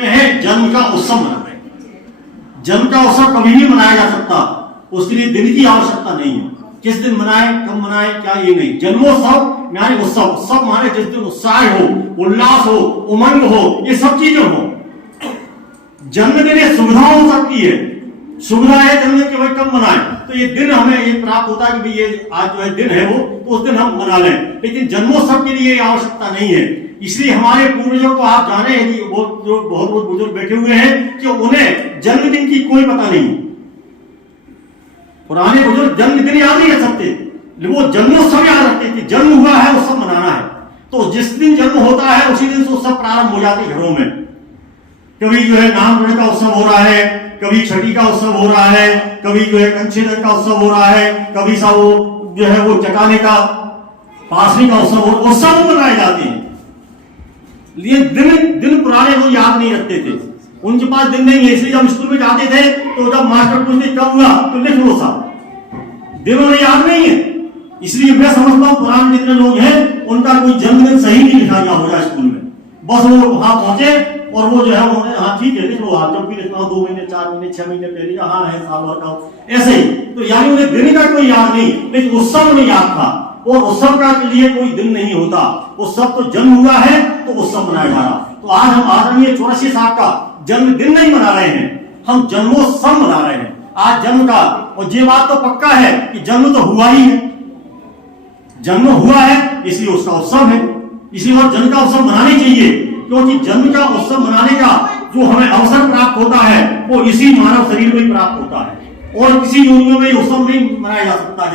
है जन्म का उत्सव मना रहे हैं। जन्म का उत्सव कभी नहीं मनाया जा सकता, उसके लिए दिन की आवश्यकता नहीं है। किस दिन मनाए, कब मनाए, क्या ये नहीं। जन्मोत्सव यानी उत्सव, उत्सव माने जिस दिन उत्साह हो, उल्लास हो, उमंग हो, ये सब चीजें हो। जन्मदिन ये सुविधा हो सकती है, सुविधा है जन्मदिन कि भाई कब मनाए, तो ये दिन हमें ये प्राप्त होता है कि भाई ये आज जो है दिन है वो, तो उस दिन हम मना लें। लेकिन जन्मोत्सव के लिए आवश्यकता नहीं है। इसलिए हमारे पूर्वजों को आप जाने हैं कि जो बहुत बुजुर्ग बैठे हुए हैं कि उन्हें जन्मदिन की कोई पता नहीं। पुराने बुजुर्ग जन्मदिन याद नहीं रख सकते, वो जन्मोत्सव याद रखते कि जन्म हुआ है उत्सव मनाना है। तो जिस दिन जन्म होता है उसी दिन से उत्सव प्रारंभ हो जाते घरों में। कभी जो है नामकरण का उत्सव हो रहा है, कभी छठी का उत्सव हो रहा है, कभी जो है कंछेदन का उत्सव हो रहा है, कभी सा वो जो है वो चकाने का पासनी का उत्सव मनाए जाते हैं। लिए दिन पुराने लोग याद नहीं रखते थे, उनके पास दिन नहीं है। इसलिए जब स्कूल में जाते थे तो जब मास्टर पूछते कब हुआ तो लिख लो साहब, दिन उन्हें याद नहीं है। इसलिए मैं समझता हूँ पुराने जितने लोग हैं उनका कोई जन्मदिन सही नहीं लिखा गया होगा स्कूल में, बस वो वहां पहुंचे और वो जो है उन्होंने हाँ ठीक है लिख लो, आप जब भी लिखना हो 2 महीने 4 महीने 6 महीने पहले का हाँ है साल भर का ऐसे ही। तो यानी उन्हें दिन का कोई याद नहीं, लेकिन उत्सव उन्हें याद था। और उत्सव का के लिए कोई दिन नहीं होता, उत्सव तो जन्म हुआ है तो उत्सव मनाया जा रहा। तो आज हम आदरणीय चौरसिया साहब का जन्मदिन नहीं मना रहे हैं, हम जन्मोत्सव मना रहे हैं आज जन्म का। और ये बात तो पक्का है कि जन्म तो हुआ ही है, जन्म हुआ है इसलिए उसका उत्सव है। इसलिए और जन्म का उत्सव मनाने चाहिए, क्योंकि जन्म का उत्सव मनाने का जो हमें अवसर प्राप्त होता है वो इसी मानव शरीर में प्राप्त होता है, और किसी योनियों में उत्सव नहीं मनाया जा सकता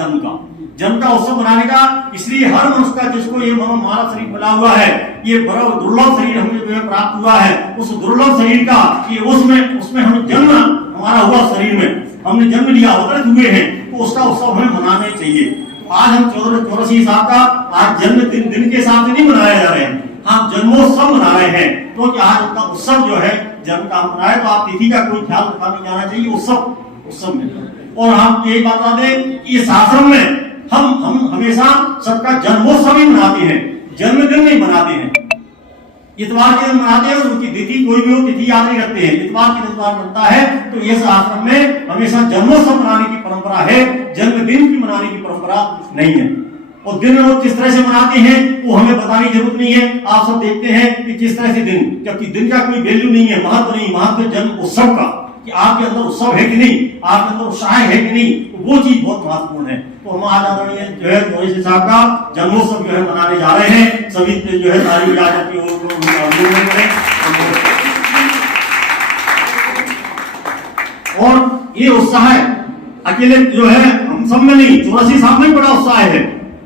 जन्म का उत्सव मनाने का। इसलिए हर मनुष्य का जिसको ये मानव शरीर मिला हुआ है, ये बड़ा दुर्लभ शरीर हमें जो है प्राप्त हुआ है, उस दुर्लभ शरीर का ये उसमें हम जन्म हमारा हुआ शरीर में हमने जन्म लिया, अवतरित हुए हैं, तो उसका उत्सव हमें मनाना चाहिए। आज हम चौरसिया साहब का आज जन्मदिन दिन के साथ नहीं मनाया जा रहे हैं, हम जन्मोत्सव मना रहे हैं, क्योंकि आज उनका उत्सव जो है जन्म का मनाए। तो आप तिथि का कोई ख्याल रखा नहीं जाना चाहिए, उत्सव में। और हम यही बता दें कि इस आश्रम में हम हमेशा सबका जन्मोत्सव ही मनाते हैं, जन्मदिन नहीं मनाते हैं। इतवार के दिन मनाते हैं, उनकी तिथि कोई भी हो तिथि याद नहीं रखते हैं, इतवार के दिन इतवार बनता है। तो इस आश्रम में हमेशा जन्मोत्सव मनाने की परंपरा है, जन्मदिन की मनाने की परंपरा नहीं है। और दिन वो किस तरह से मनाते हैं वो हमें बताने की जरूरत नहीं है, आप सब देखते हैं कि किस तरह से दिन, जबकि दिन का कोई वैल्यू नहीं है, महत्व नहीं, महत्व जन्म उत्सव का, कि आपके अंदर उत्सव है कि नहीं, आपके अंदर उत्साह है कि नहीं, तो वो चीज बहुत महत्वपूर्ण है। तो हम आज आदरणीय जो है चौरसिया साहब का जन्मोत्सव जो है मनाने जा रहे हैं। सभी जो है ताली बजाती हो और ये उत्साह है अकेले जो है हम सब में नहीं, चौरसिया साहब में बड़ा उत्साह है।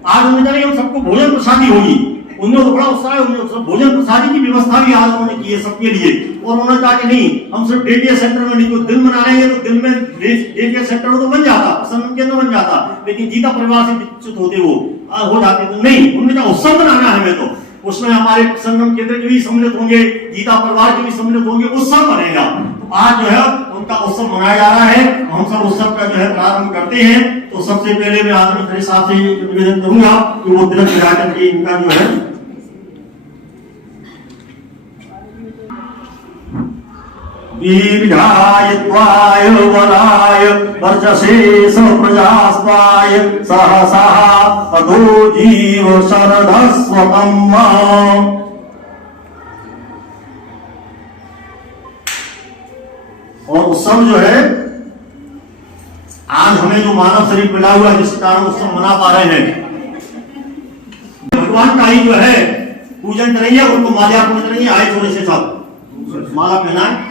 आज उन्होंने कहा कि हम सबको भोजन प्रसादी होगी, उन्हें तो बड़ा उत्साह है, उन्हें भोजन प्रसादी की व्यवस्था भी आज उन्होंने की है सबके लिए। और उन्होंने कहा कि नहीं हम सिर्फ डे केयर सेंटर में नहीं, तो दिन मना रहे हैं तो दिन में डे केयर सेंटर में तो बन जाता, प्रसन्न केंद्र बन जाता, लेकिन गीता परिवार से विच्युत होते वो हो जाते, तो नहीं, उन्होंने कहा उत्सव मनाना है हमें, तो उसमें हमारे संगम केंद्र के भी सम्मिलित होंगे, गीता परिवार के भी सम्मिलित होंगे, उत्सव बनेगा। तो आज जो है उनका उत्सव मनाया जा रहा है, हम सब उत्सव का जो है प्रारंभ करते हैं। तो सबसे पहले मैं आदरणीय खरे साहब से निवेदन करूंगा कि वो तिलक लगा करके इनका जो है दीर्घाय त्वाय वराय वर्चसे प्रजास्वाय सहसा तदो जीव शरदस्वतम्। और उत्सव जो है आज हमें जो मानव शरीर मिला हुआ है जिसके कारण उत्सव मना पा रहे हैं, भगवान का ही जो है पूजन करेंगे, उनको माल्यार्पण करेंगे। आए चौरसिया साहब माला पहनाए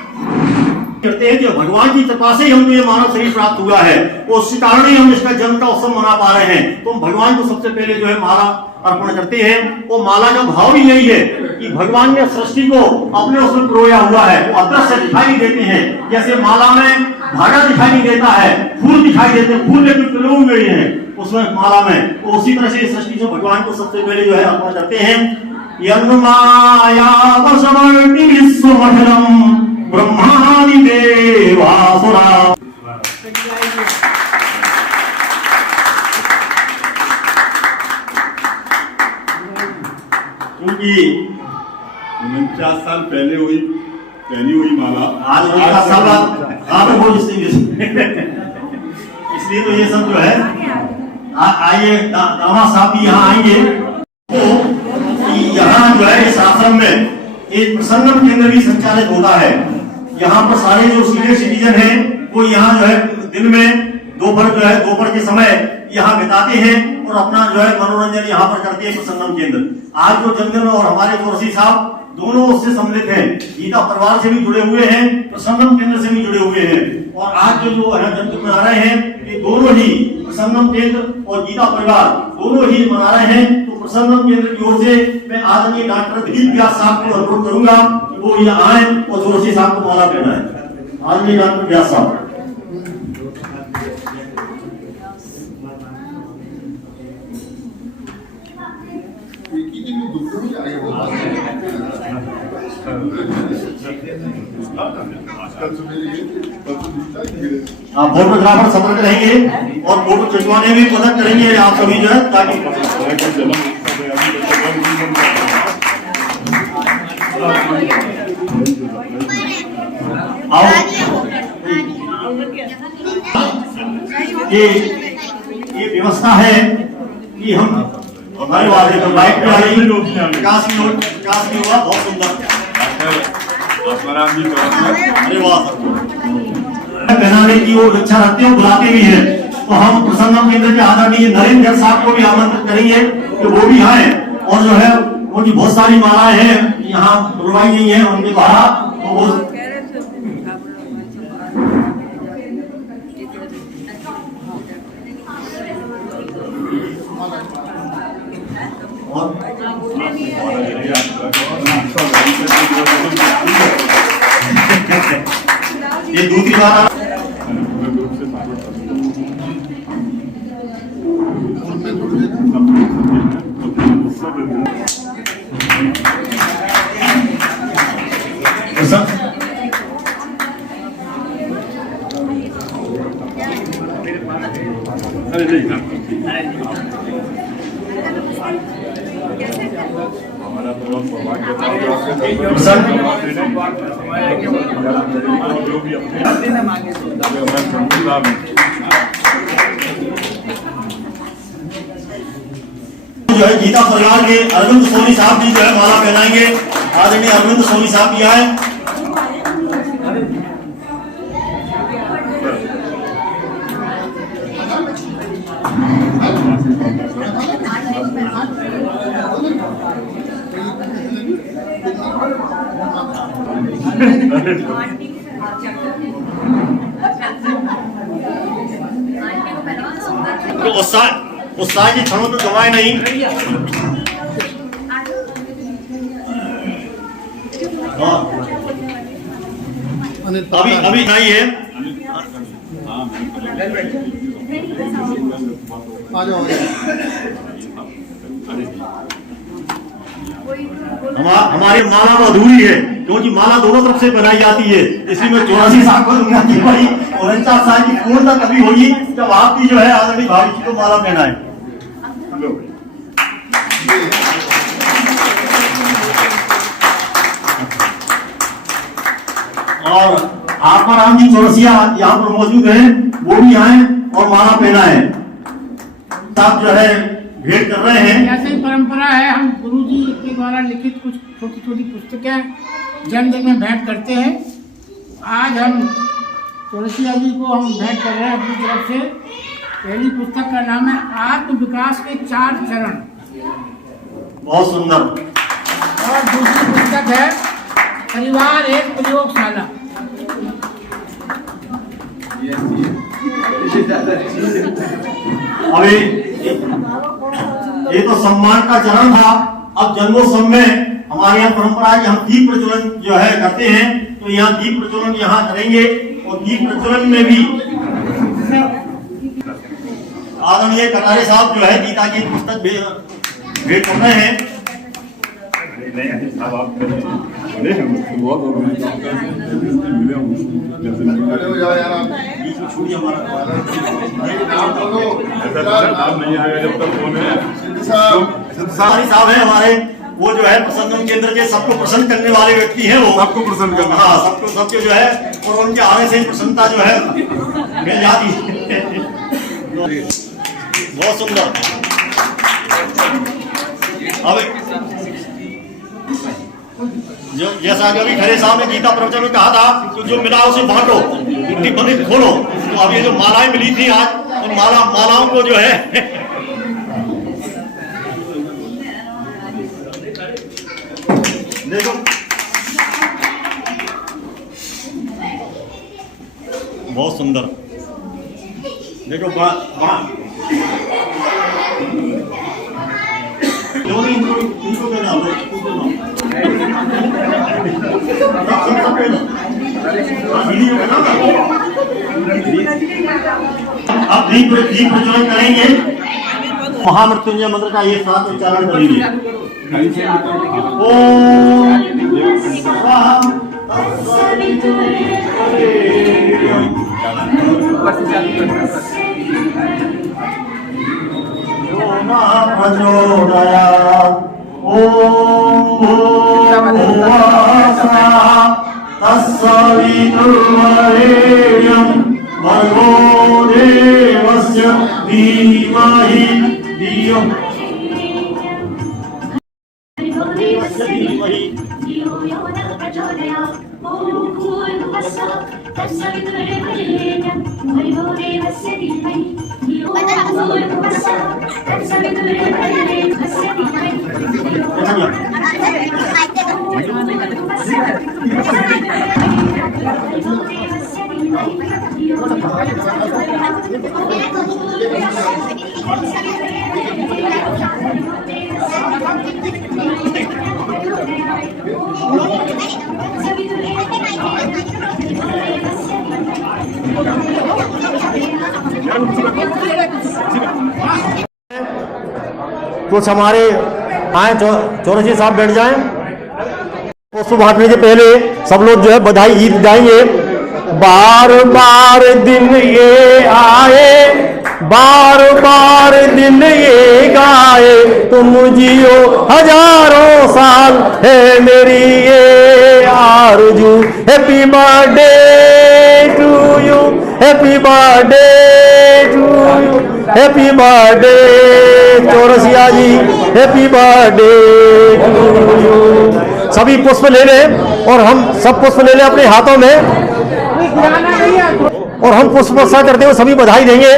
करते हैं कि भगवान की कृपा से हमको ये मानव शरीर प्राप्त हुआ है, और उसी कारण ही हम इसका जन्म का उत्सव मना पा रहे हैं। तो हम भगवान को सबसे पहले जो है माला अर्पण करते हैं। वो माला का भाव ही यही है कि भगवान ने सृष्टि को अपने उसमें पिरोया हुआ है, वो अदृश्य दिखाई देते हैं। जैसे माला में धागा दिखाई नहीं देता है, फूल दिखाई देते हैं, फूल लेकर पिरोए हुए हैं उसमें माला में, तो उसी तरह से सृष्टि से भगवान को सबसे पहले जो है अर्पण करते हैं। यन्माया वशवर्ति विश्वमखिलम् ब्रह्मादि देवासुरा। क्योंकि 49 साल पहले हुई पहनी हुई माला आज उनका सब आप हो इसलिए तो ये सब जो है आइए दामा साहब भी यहाँ आएंगे तो यहाँ जो है इस आश्रम में एक प्रसंगम केंद्र भी संचालित होता है। यहाँ पर सारे जो सीनियर सिटीजन हैं वो यहाँ जो है दिन में दोपहर के समय यहाँ बिताते हैं और अपना जो है मनोरंजन यहाँ पर करते हैं प्रसंगम केंद्र। आज जो जन्मदिन और हमारे चौरसी साहब दोनों उससे सम्मिलित हैं, गीता परिवार से भी जुड़े हुए हैं, प्रसंगम केंद्र से भी जुड़े हुए हैं और आज जो है जन्मदिन मना रहे हैं ये दोनों ही प्रसंगम केंद्र और गीता परिवार दोनों ही मना रहे हैं। तो प्रसंगम केंद्र की ओर से मैं आदरणीय डॉक्टर दिलीप व्यास साहब को अनुरोध करूंगा कि वो यहाँ आए और चौरसी साहब को माला पहनाएं। आदरणीय डॉक्टर व्यास साहब। फोटोग्राफर सतर्क रहेंगे और फोटो खिंचवाने भी मदद करेंगे आप सभी जो है ताकि ये व्यवस्था है कि हम हमारे वाले तो बाइक पे आई विकास की हुआ बहुत सुंदर अरे वाह पहनाने की वो इच्छा रखते हैं बुलाते भी हैं। तो हम प्रसंगम केंद्र के आदरणीय नरेंद्र साहब को भी आमंत्रित करेंगे कि वो भी आए और जो है उनकी बहुत सारी मालाएं हैं यहाँ बुलवाई गई हैं उनके द्वारा तो वो ये दूसरी बार जो है गीता परिवार के अरविंद सोनी साहब जी जो है माला पहनाएंगे। आदरणीय अरविंद सोनी साहब भी आए। तो उत्साह की क्षणों तो गवाए नहीं। अभी नहीं है हमारी माला तो अधूरी है क्योंकि माला दोनों तरफ से बनाई जाती है। इसलिए मैं 84 साल को दूंगा कि भाई 49 साल की पूर्णता कभी होगी जब आप भी जो है आदरणीय भाभी जी को माला पहनाए। और आत्माराम जी चौरसिया यहाँ पर मौजूद हैं, वो भी आए और माला पहनाए। साहब जो है भेंट कर रहे हैं। ऐसी परंपरा है, हम गुरु जी के द्वारा लिखित कुछ छोटी छोटी पुस्तकें जन्मदिन में भेंट करते हैं। आज हम चौरसिया जी को हम भेंट कर रहे हैं अपनी तरफ से। पहली पुस्तक का नाम है आत्म विकास के 4 चरण, बहुत सुंदर। और दूसरी पुस्तक है परिवार एक प्रयोगशाला। अभी ये तो सम्मान का चरण था। अब जन्मोत्सव में हमारे यहाँ परंपरा है कि हम दीप प्रज्वलन जो है करते हैं, तो यहाँ दीप प्रज्वलन यहाँ करेंगे और दीप प्रज्वलन में भी आदरणीय कटारे साहब जो है गीता की पुस्तक भेंट कर रहे हैं। साहब है हमारे वो जो है प्रसन्नम केंद्र के सबको प्रसन्न करने वाले व्यक्ति हैं वो। सबको प्रसन्न करना। हाँ, सबको जो है, और उनके आने से ही प्रसन्नता जो है मिल जाती है। बहुत सुंदर। अब जो जैसा कि अभी खरे साहब ने गीता प्रवचन में कहा था, तो जो मिला उसे बांटो, मुट्ठी बंद खोलो। तो अब ये जो मालाएं मिली थी आज, उन मालाओं को जो है देखो, बहुत सुंदर। देखो बड़ा इनको क्या नाम है? अब दीप प्रज्वलन करेंगे। महामृत्युंजय मंत्र का ये साथ उच्चारण करेंगे। ओम प्रचोदयात्। ओम तत्सवितुर्वरेण्यं भर्गो देवस्य धीमहि धियो यो नः प्रचोदयात्। ओम भूर्भुवस्सुः तत्सवितुर्वरेण्यं भर्गो देवस्य धीमहि धियो यो नः प्रचोदयात्। कुछ हमारे आए चौरसी साहब बैठ जाएं। पुष्प बांटने के पहले सब लोग जो है बधाई गीत गाएंगे। बार बार दिन ये आए, बार बार दिन ये गाए, तुम जियो हजारों साल, है मेरी ये आरज़ू। Happy birthday to you, happy birthday to you, happy birthday Chaurasia ji, happy birthday to you. सभी पुष्प ले लें और हम सब पुष्प ले लें अपने हाथों में, और हम पुष्प वर्षा करते हुए सभी बधाई देंगे।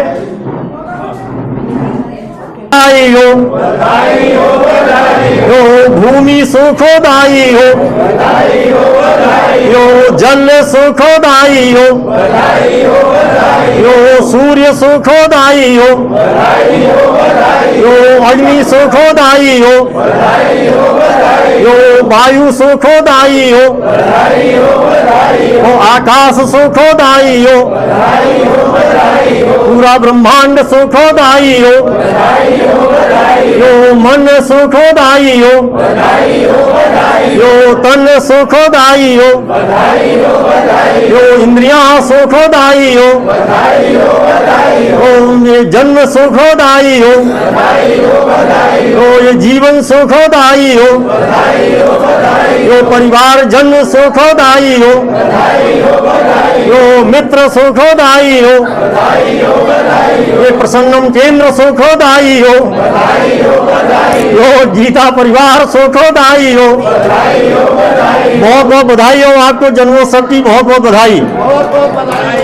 बधाई हो, बधाई हो, बधाई हो, भूमि सुखदाई हो, बधाई हो, बधाई हो, जल सुखदाई हो, बधाई हो, बधाई हो, सूर्य सुखदाई हो, बधाई हो, बधाई हो, अग्नि सुखदाई हो, बधाई हो, बधाई हो, वायु सुखदाई हो, बधाई हो, बधाई हो, आकाश सुखदाई हो, बधाई हो, बधाई हो, पूरा ब्रह्मांड सुखदाई हो, बधाई हो, बधाई हो, मन सुखदाई हो, बधाई हो, बधाई हो, तन सुखदाई हो, बधाई हो, बधाई हो, इंद्रियां सुखदाई हो, बधाई हो, बधाई हो, ये जन्म सुखदाई हो, बधाई हो, बधाई हो, ये जीवन सुखदाई हो, बधाई हो, बधाई हो, परिवार जन्म सुखदाई हो, बधाई हो, बधाई हो, मित्र सुखदाई हो, बधाई हो, बधाई हो, ये प्रसन्नम केंद्र सुखदाई हो, बधाई हो, बधाई हो, गीता परिवार सुखदाई हो, बधाई हो, बधाई हो, बहुत बहुत बधाई हो आपको, जन्मोत्सव की बहुत बहुत बधाई। बहुत बहुत बधाई।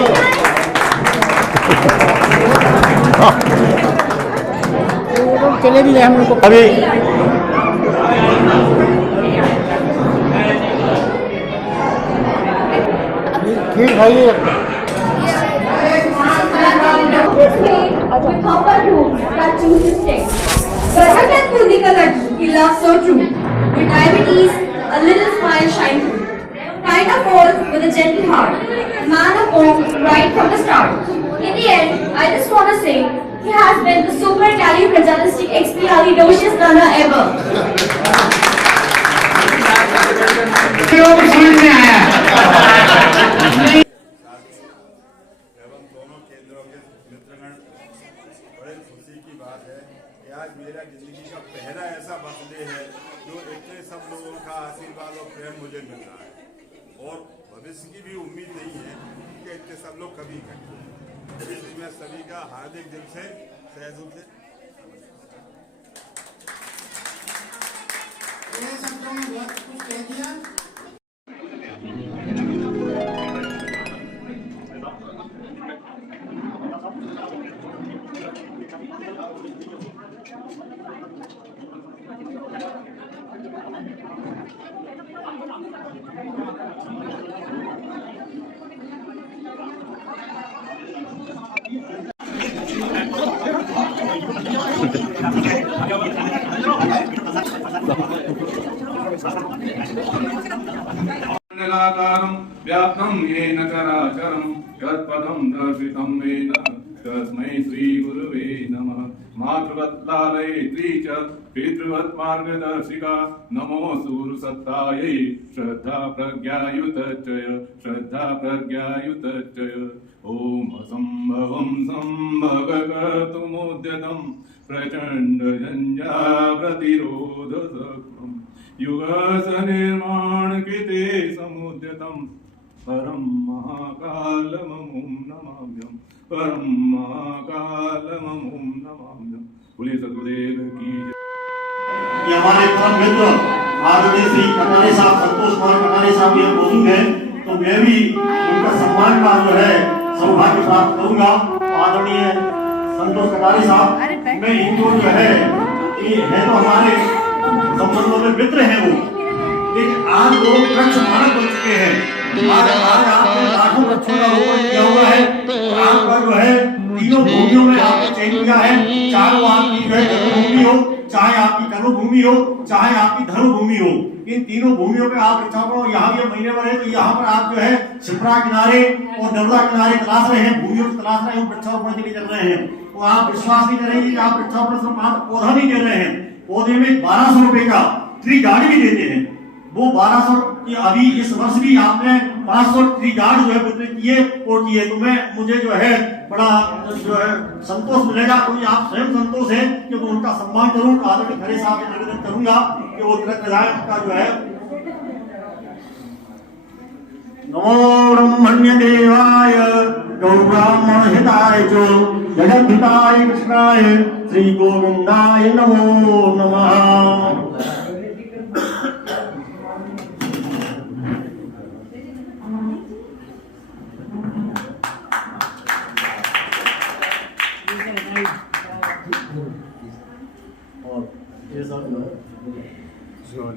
चले भी हम लोग अभी खीर खाइए। Barakat bundi ka laddu, he loves so true. With diabetes, a little smile shines through. Kind of old with a gentle heart. Man of home right from the start. In the end, I just want to say, he has been the supercalifragilisticexpialidocious runner ever. बड़े खुशी की बात है कि आज मेरा जिंदगी का पहला ऐसा बर्थडे है जो इतने भविष्य की भी उम्मीद नहीं है कि इतने सब लोग कभी इकट्ठे हों। इसलिए मैं सभी का हार्दिक दिल से सहयोग से ये शब्दों में बहुत कुछ कह दिया। मंडलाकारं व्याप्तं येन चराचरं यत्पदं दर्शितं येन तस्मै श्रीगुरुवे नमः। मातृवत्लालयित्री च पितृवत् मार्गदर्शिका नमो सूरसत्तायै श्रद्धा प्रज्ञायुतच्चय श्रद्धा प्रज्ञायुतच्चय। ॐ असम्भवं सम्भगकर्तुमुद्यतं प्रचण्डजञ्जा प्रतिरोधसक्तं युगस निर्माण कृते समुद्यतं परं महाकालममुं नमाम्यहं परं महाकालममुं नमाम्यहं। बोलिए सद्गुरुदेव की जय। ये हमारे परम मित्र आदरणीय श्री कटारे साहब, संतोष कुमार कटारे साहब ये मौजूद है, तो मैं भी उनका सम्मान का जो है सौभाग्य प्राप्त करूंगा। आदरणीय संतोष कटारे साहब, मैं इनको जो है ये है तो हमारे संबंधों में मित्र हैं वो, लेकिन आज वो वृक्ष मानक बन चुके हैं। आज आपने लाखों वृक्षों का रोपण किया हुआ है, आपका जो है तीनों भूमियों में आपने चयन किया है, चाहे वो आपकी जो है जन्मभूमि हो, चाहे आपकी कर्मभूमि हो, चाहे आपकी धर्मभूमि हो, इन तीनों भूमियों पे आप वृक्षारोपण यहाँ भी महीने भर है, तो यहाँ पर आप जो है शिप्रा किनारे और नर्मदा किनारे तलाश रहे हैं, भूमियों को तलाश रहे हैं, वृक्षारोपण के लिए चल रहे हैं। तो आप विश्वास नहीं करेंगे कि आप वृक्षारोपण से मात्र पौधा नहीं दे रहे हैं, पौधे में 1200 रुपए का ट्री गार्ड भी देते हैं। वो 1200 की अभी इस वर्ष भी आपने 500 ट्री गार्ड जो है वितरित किए और किए, तो मैं मुझे जो है बड़ा जो है संतोष मिलेगा, क्योंकि आप स्वयं संतोष है कि मैं उनका सम्मान करूँ। आदरणीय खरे साहब से निवेदन करूंगा कि वो का जो है नमो ब्रह्मण्य देवाय गौ ब्राह्मण हिताय च जगद्धिताय कृष्णाय श्री गोविंदाय नमो नमः। और ये सब जो है और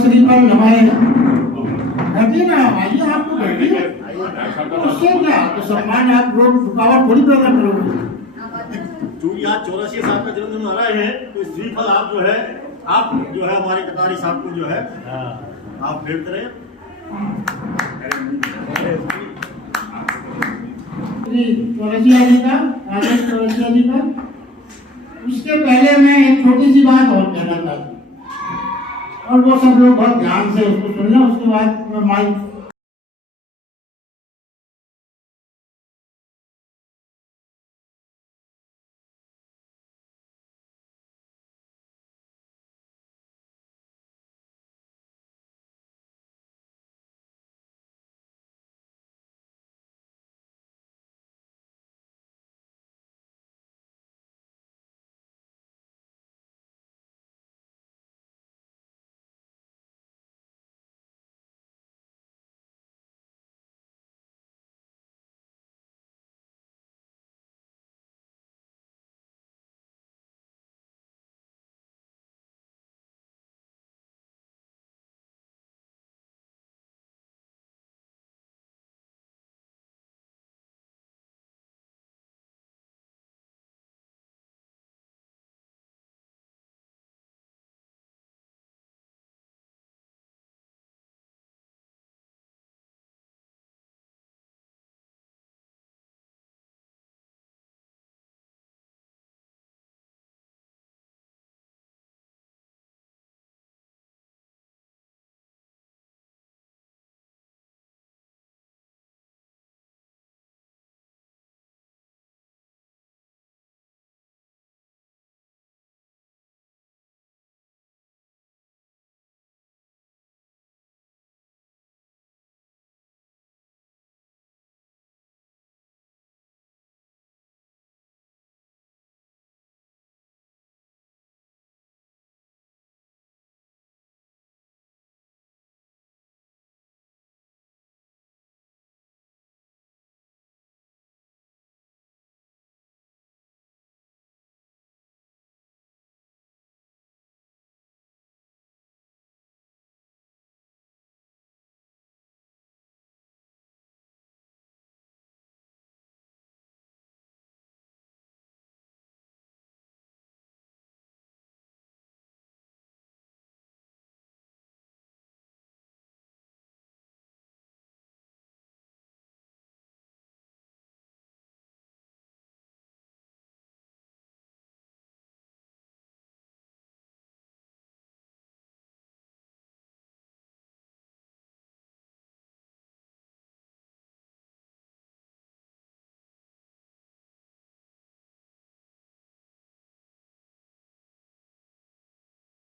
श्रीफल हमारे बैठिए ना, आइए आपको बैठिए, उससे क्या तो सम्मान आप लोग रुकावट थोड़ी पैदा करोगे। जो यहाँ 84 साहब का जन्मदिन मना रहे हैं, तो श्रीफल आप जो है हमारे कटारी साहब को जो है आप भेंट करें। चौरसिया जी का, राजेश चौरसिया जी का। उसके पहले मैं एक छोटी सी बात और कहना चाहता हूँ, और वो सब लोग बहुत ध्यान से उसको सुन लें। उसके बाद मैं माइक